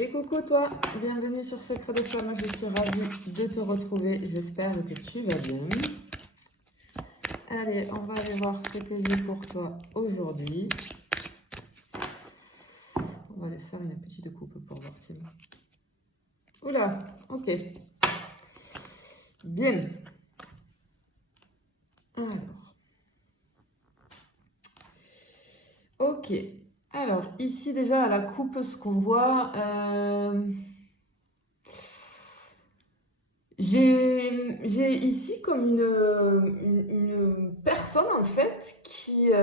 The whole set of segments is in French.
Et coucou toi, bienvenue sur Secret de Femme, je suis ravie de te retrouver, j'espère que tu vas bien. Allez, on va aller voir ce que j'ai pour toi aujourd'hui. On va aller se faire une petite coupe pour voir si... Oula, ok. Bien. Alors. Ok. Alors, ici déjà à la coupe, ce qu'on voit... J'ai ici comme une personne en fait qui est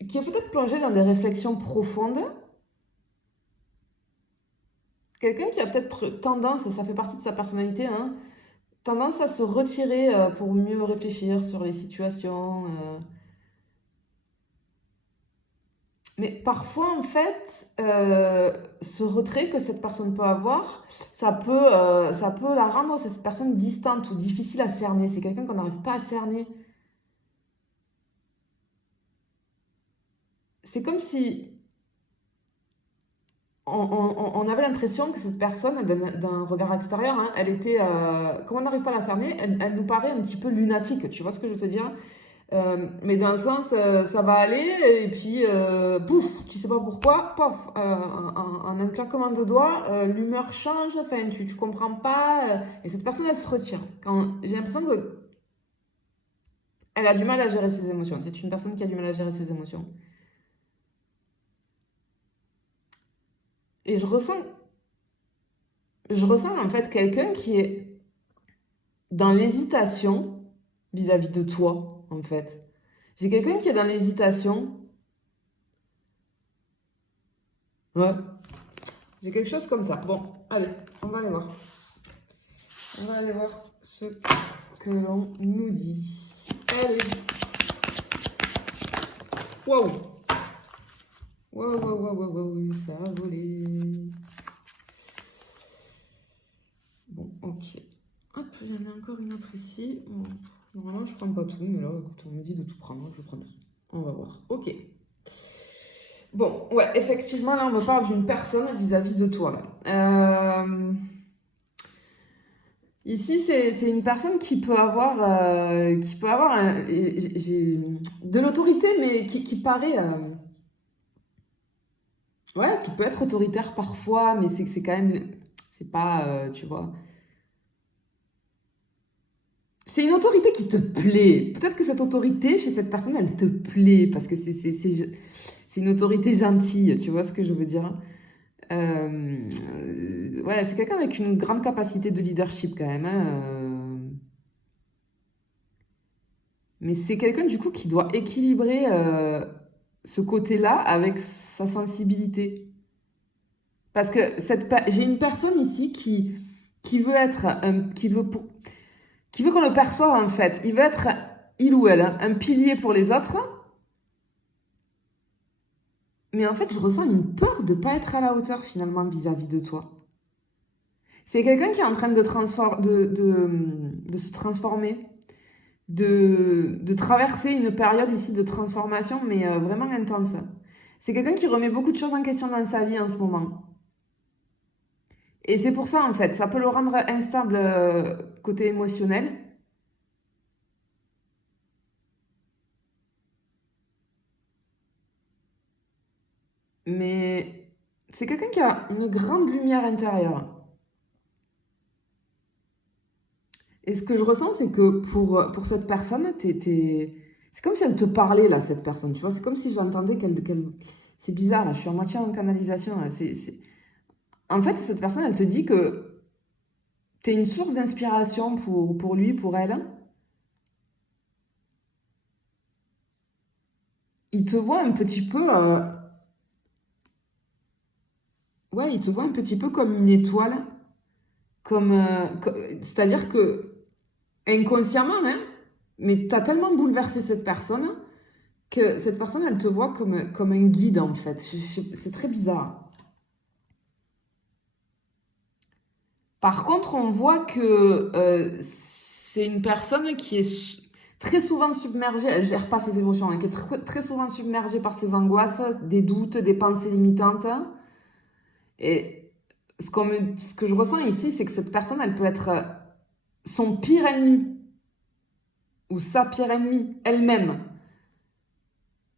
peut-être plongée dans des réflexions profondes. Quelqu'un qui a peut-être tendance, et ça fait partie de sa personnalité, hein, tendance à se retirer pour mieux réfléchir sur les situations. Mais parfois, en fait, ce retrait que cette personne peut avoir, ça peut la rendre, cette personne, distante ou difficile à cerner. C'est quelqu'un qu'on n'arrive pas à cerner. C'est comme si on avait l'impression que cette personne, d'un regard extérieur, hein, elle était, comme on n'arrive pas à la cerner, elle nous paraît un petit peu lunatique. Tu vois ce que je veux te dire? Mais dans le sens, ça va aller, et puis, pouf, tu sais pas pourquoi, pof, en un claquement de doigts, l'humeur change, enfin, tu comprends pas, et cette personne, elle se retient. J'ai l'impression que elle a du mal à gérer ses émotions. C'est une personne qui a du mal à gérer ses émotions. Et je ressens en fait quelqu'un qui est dans l'hésitation vis-à-vis de toi, en fait. J'ai quelqu'un qui est dans l'hésitation. Ouais. J'ai quelque chose comme ça. Bon, allez, on va aller voir. On va aller voir ce que l'on nous dit. Allez. Waouh. Waouh, waouh, waouh, waouh, waouh, ça a volé. Bon, ok. Hop, il y en a encore une autre ici. Bon, normalement, je prends pas tout, mais là, écoute, on me dit de tout prendre, je prends tout. On va voir. Ok. Bon, ouais, effectivement, là, on me parle d'une personne vis-à-vis de toi. Ici, c'est une personne qui peut avoir, de l'autorité, mais qui paraît... ouais, qui peut être autoritaire parfois, mais c'est quand même... C'est pas, tu vois... C'est une autorité qui te plaît. Peut-être que cette autorité, chez cette personne, elle te plaît, parce que c'est une autorité gentille, tu vois ce que je veux dire? Ouais, c'est quelqu'un avec une grande capacité de leadership quand même, hein, mais c'est quelqu'un du coup qui doit équilibrer ce côté-là avec sa sensibilité. Parce que j'ai une personne ici qui veut être, qui veut qu'on le perçoive en fait. Il veut être, il ou elle, un pilier pour les autres. Mais en fait, je ressens une peur de ne pas être à la hauteur finalement vis-à-vis de toi. C'est quelqu'un qui est en train de se transformer, de traverser une période ici de transformation, mais vraiment intense. C'est quelqu'un qui remet beaucoup de choses en question dans sa vie en ce moment. Et c'est pour ça, en fait, ça peut le rendre instable côté émotionnel. Mais c'est quelqu'un qui a une grande lumière intérieure. Et ce que je ressens, c'est que pour cette personne, c'est comme si elle te parlait, là, cette personne, tu vois. C'est comme si j'entendais C'est bizarre, là, je suis à moitié en canalisation, là. En fait, cette personne, elle te dit que tu es une source d'inspiration pour lui, pour elle. Il te voit un petit peu... ouais, il te voit un petit peu comme une étoile. C'est-à-dire que, inconsciemment, hein, mais tu as tellement bouleversé cette personne que cette personne, elle te voit comme un guide, en fait. C'est très bizarre. Par contre, on voit que c'est une personne qui est... très souvent submergée, elle gère pas ses émotions, hein, qui est très souvent submergée par ses angoisses, des doutes, des pensées limitantes. Et ce que je ressens ici, c'est que cette personne, elle peut être son pire ennemi ou sa pire ennemie elle-même.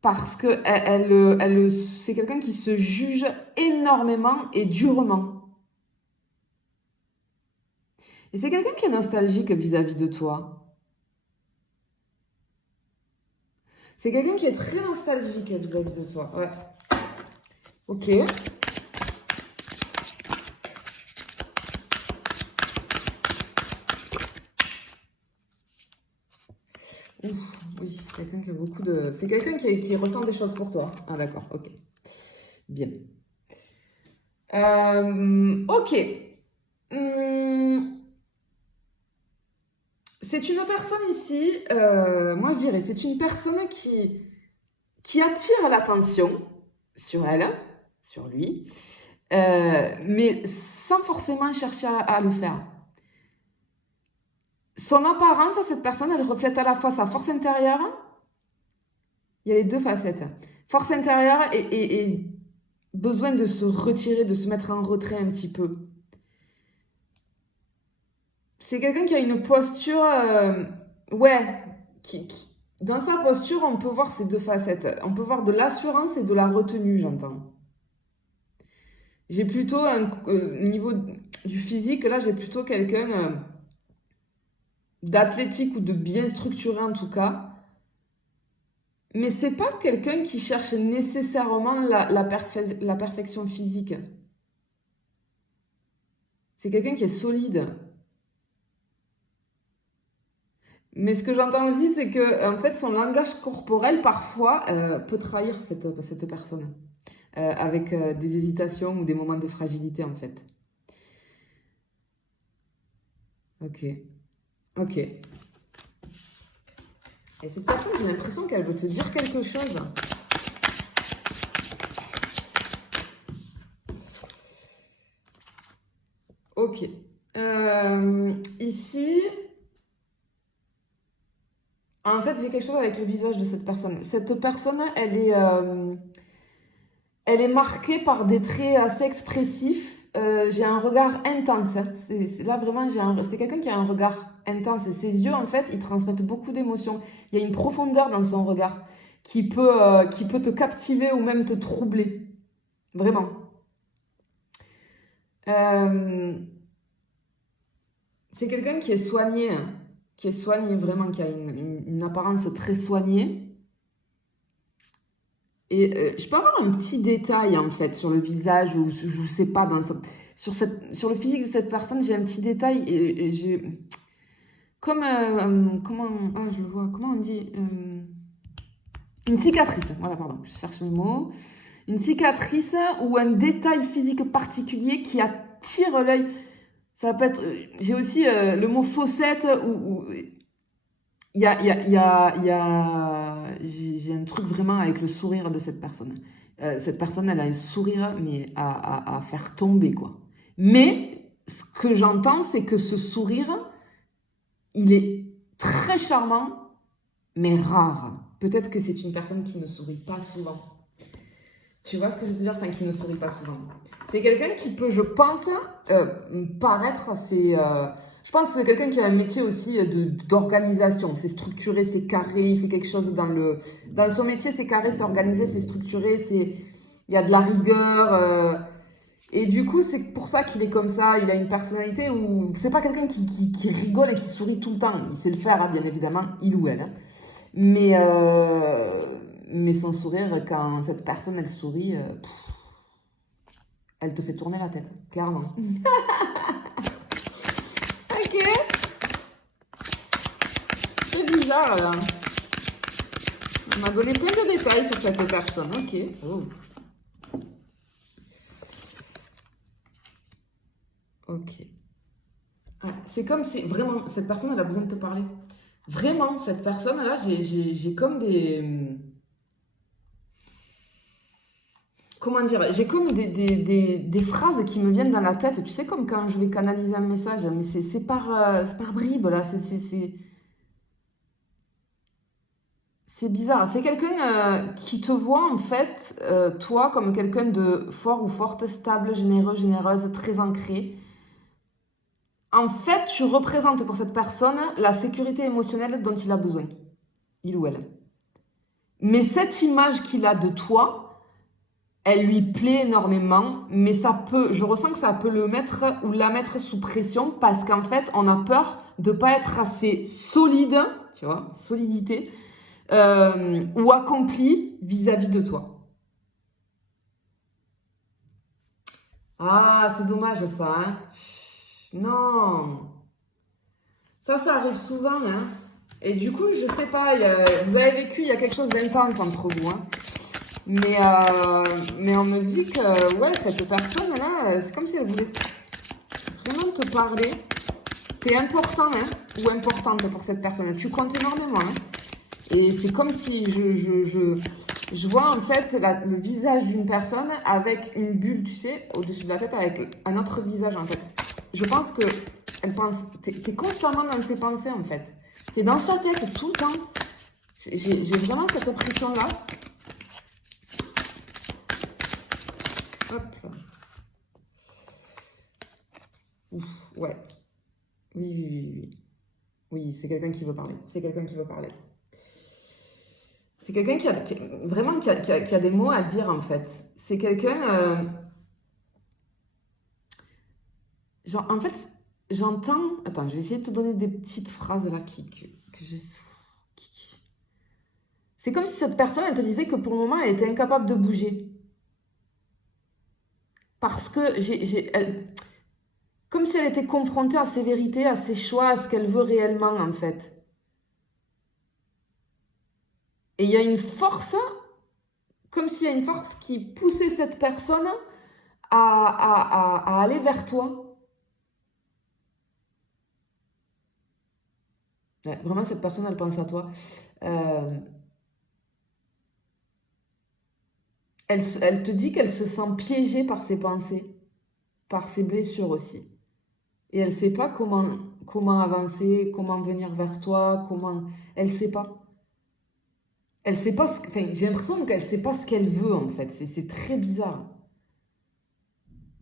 Parce que c'est quelqu'un qui se juge énormément et durement. Et c'est quelqu'un qui est nostalgique vis-à-vis de toi. C'est quelqu'un qui est très nostalgique vis-à-vis de toi. Ouais. Ok. Ouf, oui, c'est quelqu'un qui a beaucoup de... C'est quelqu'un qui ressent des choses pour toi. Ah d'accord, ok. Bien. Ok. C'est une personne ici, moi je dirais, c'est une personne qui attire l'attention sur elle, sur lui, mais sans forcément chercher à le faire. Son apparence à cette personne, elle reflète à la fois sa force intérieure, il y a les deux facettes, force intérieure et besoin de se retirer, de se mettre en retrait un petit peu. C'est quelqu'un qui a une posture, ouais, dans sa posture, on peut voir ces deux facettes. On peut voir de l'assurance et de la retenue, j'entends. J'ai plutôt, au niveau du physique, là, j'ai plutôt quelqu'un d'athlétique ou de bien structuré en tout cas. Mais c'est pas quelqu'un qui cherche nécessairement la perfection physique. C'est quelqu'un qui est solide. Mais ce que j'entends aussi, c'est que en fait, son langage corporel, parfois, peut trahir cette personne. Avec des hésitations ou des moments de fragilité, en fait. Ok. Ok. Et cette personne, j'ai l'impression qu'elle veut te dire quelque chose. Ok. Ici... En fait, j'ai quelque chose avec le visage de cette personne. Cette personne, elle est marquée par des traits assez expressifs. J'ai un regard intense, hein. Là, vraiment, c'est quelqu'un qui a un regard intense. Et ses yeux, en fait, ils transmettent beaucoup d'émotions. Il y a une profondeur dans son regard qui peut te captiver ou même te troubler. Vraiment. C'est quelqu'un qui est soigné, hein, vraiment, qui a une apparence très soignée. Et je peux avoir un petit détail en fait sur le visage ou je sais pas sur le physique de cette personne, j'ai un petit détail et j'ai comme je le vois, comment on dit, une cicatrice. Voilà, pardon, je cherche mes mots. Une cicatrice ou un détail physique particulier qui attire l'œil. Ça peut être, j'ai aussi le mot fossette ou il y a, j'ai un truc vraiment avec le sourire de cette personne. Cette personne, elle a un sourire, mais à faire tomber, quoi. Mais ce que j'entends, c'est que ce sourire, il est très charmant, mais rare. Peut-être que c'est une personne qui ne sourit pas souvent. Tu vois ce que je veux dire? Enfin, qui ne sourit pas souvent. C'est quelqu'un qui peut, je pense, paraître assez... je pense que c'est quelqu'un qui a un métier aussi d'organisation. C'est structuré, c'est carré, il fait quelque chose dans son métier, c'est carré, c'est organisé, c'est structuré, il y a de la rigueur. Et du coup, c'est pour ça qu'il est comme ça. Il a une personnalité où c'est pas quelqu'un qui rigole et qui sourit tout le temps. Il sait le faire, hein, bien évidemment, il ou elle. Hein. Mais son sourire, quand cette personne, elle sourit, elle te fait tourner la tête, clairement. Ok. C'est bizarre, là. On m'a donné plein de détails sur cette personne. Ok. Oh. Ok. Ah, c'est comme si vraiment, cette personne, elle a besoin de te parler. Vraiment, cette personne-là, j'ai comme des... Comment dire? J'ai comme des phrases qui me viennent dans la tête. Tu sais, comme quand je vais canaliser un message, mais c'est par bribes, là. C'est bizarre. C'est quelqu'un qui te voit, en fait, toi, comme quelqu'un de fort ou forte, stable, généreux, généreuse, très ancré. En fait, tu représentes pour cette personne la sécurité émotionnelle dont il a besoin, il ou elle. Mais cette image qu'il a de toi, elle lui plaît énormément, mais je ressens que ça peut le mettre ou la mettre sous pression parce qu'en fait, on a peur de pas être assez solide, tu vois, solidité, ou accompli vis-à-vis de toi. Ah, c'est dommage ça, hein. Non. Ça arrive souvent, hein. Et du coup, je sais pas, vous avez vécu, il y a quelque chose d'intense entre vous, hein. Mais on me dit que, ouais, cette personne-là, c'est comme si elle voulait vraiment te parler. T'es important, hein, ou importante pour cette personne. Tu comptes énormément, hein. Et c'est comme si je vois en fait le visage d'une personne avec une bulle, tu sais, au-dessus de la tête avec un autre visage en fait. Je pense que elle pense, t'es constamment dans ses pensées en fait. T'es dans sa tête tout le temps. J'ai vraiment cette impression-là. Hop là. Ouf, ouais. Oui. Oui, c'est quelqu'un qui veut parler. C'est quelqu'un qui veut parler. C'est quelqu'un qui a des mots à dire en fait. C'est quelqu'un. Genre, en fait, j'entends. Attends, je vais essayer de te donner des petites phrases là C'est comme si cette personne, elle te disait que pour le moment, elle était incapable de bouger. Parce que comme si elle était confrontée à ses vérités, à ses choix, à ce qu'elle veut réellement en fait. Et il y a une force, comme s'il y a une force qui poussait cette personne à aller vers toi. Ouais, vraiment, cette personne, elle pense à toi. Elle te dit qu'elle se sent piégée par ses pensées, par ses blessures aussi. Et elle ne sait pas comment avancer, comment venir vers toi, Elle ne sait pas. Elle sait pas enfin, j'ai l'impression qu'elle ne sait pas ce qu'elle veut en fait. C'est très bizarre.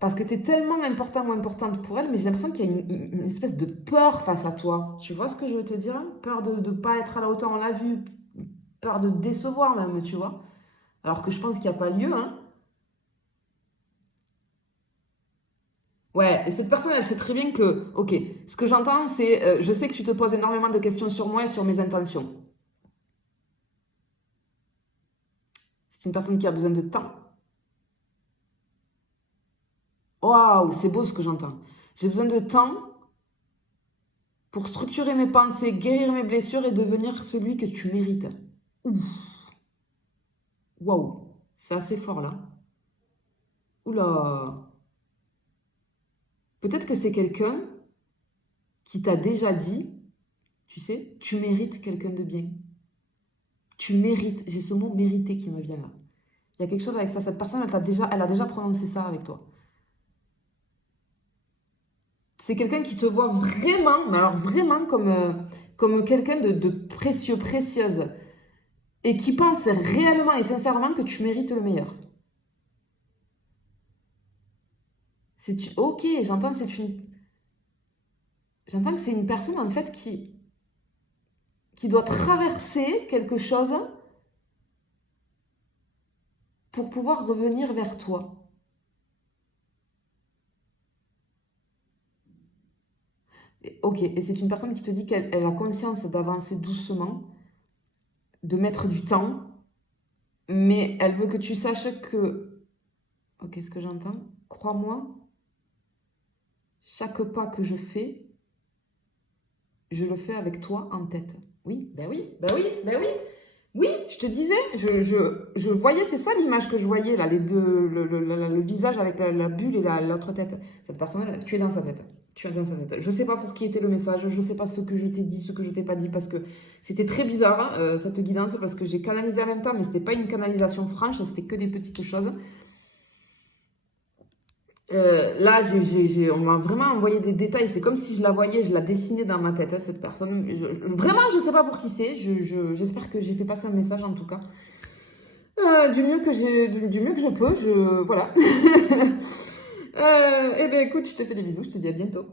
Parce que tu es tellement important ou importante pour elle, mais j'ai l'impression qu'il y a une espèce de peur face à toi. Tu vois ce que je veux te dire? Peur de ne pas être à la hauteur, on l'a vu. Peur de décevoir même, tu vois. Alors que je pense qu'il n'y a pas lieu, hein. Ouais, et cette personne, elle sait très bien que, ok, ce que j'entends, c'est, je sais que tu te poses énormément de questions sur moi et sur mes intentions. C'est une personne qui a besoin de temps. Waouh, c'est beau ce que j'entends. J'ai besoin de temps pour structurer mes pensées, guérir mes blessures et devenir celui que tu mérites. Ouf. Waouh, c'est assez fort là. Oula. Peut-être que c'est quelqu'un qui t'a déjà dit, tu sais, tu mérites quelqu'un de bien. Tu mérites, j'ai ce mot mériter qui me vient là. Il y a quelque chose avec ça. Cette personne, elle a déjà prononcé ça avec toi. C'est quelqu'un qui te voit vraiment, mais alors vraiment comme quelqu'un de précieux, précieuse. Et qui pense réellement et sincèrement que tu mérites le meilleur. Ok, j'entends que c'est une personne en fait qui doit traverser quelque chose pour pouvoir revenir vers toi. Ok, et c'est une personne qui te dit qu'elle a conscience d'avancer doucement, de mettre du temps, mais elle veut que tu saches que... Ok, ce que j'entends, crois-moi, chaque pas que je fais, je le fais avec toi en tête. Oui, ben oui, ben oui, ben oui. Oui, je te disais, je voyais, c'est ça l'image que je voyais, là, les deux, le visage avec la bulle et l'autre tête. Cette personne, tu es dans sa tête. Tu es dans sa tête. Je sais pas pour qui était le message, je sais pas ce que je t'ai dit, ce que je t'ai pas dit, parce que c'était très bizarre, hein, cette guidance, parce que j'ai canalisé en même temps, mais c'était pas une canalisation franche, c'était que des petites choses. Là, on m'a vraiment envoyé des détails. C'est comme si je la voyais, je la dessinais dans ma tête, hein, cette personne. Vraiment, je sais pas pour qui c'est. J'espère que j'ai fait passer un message en tout cas. Du mieux que je peux. Voilà. Eh bien, écoute, je te fais des bisous. Je te dis à bientôt.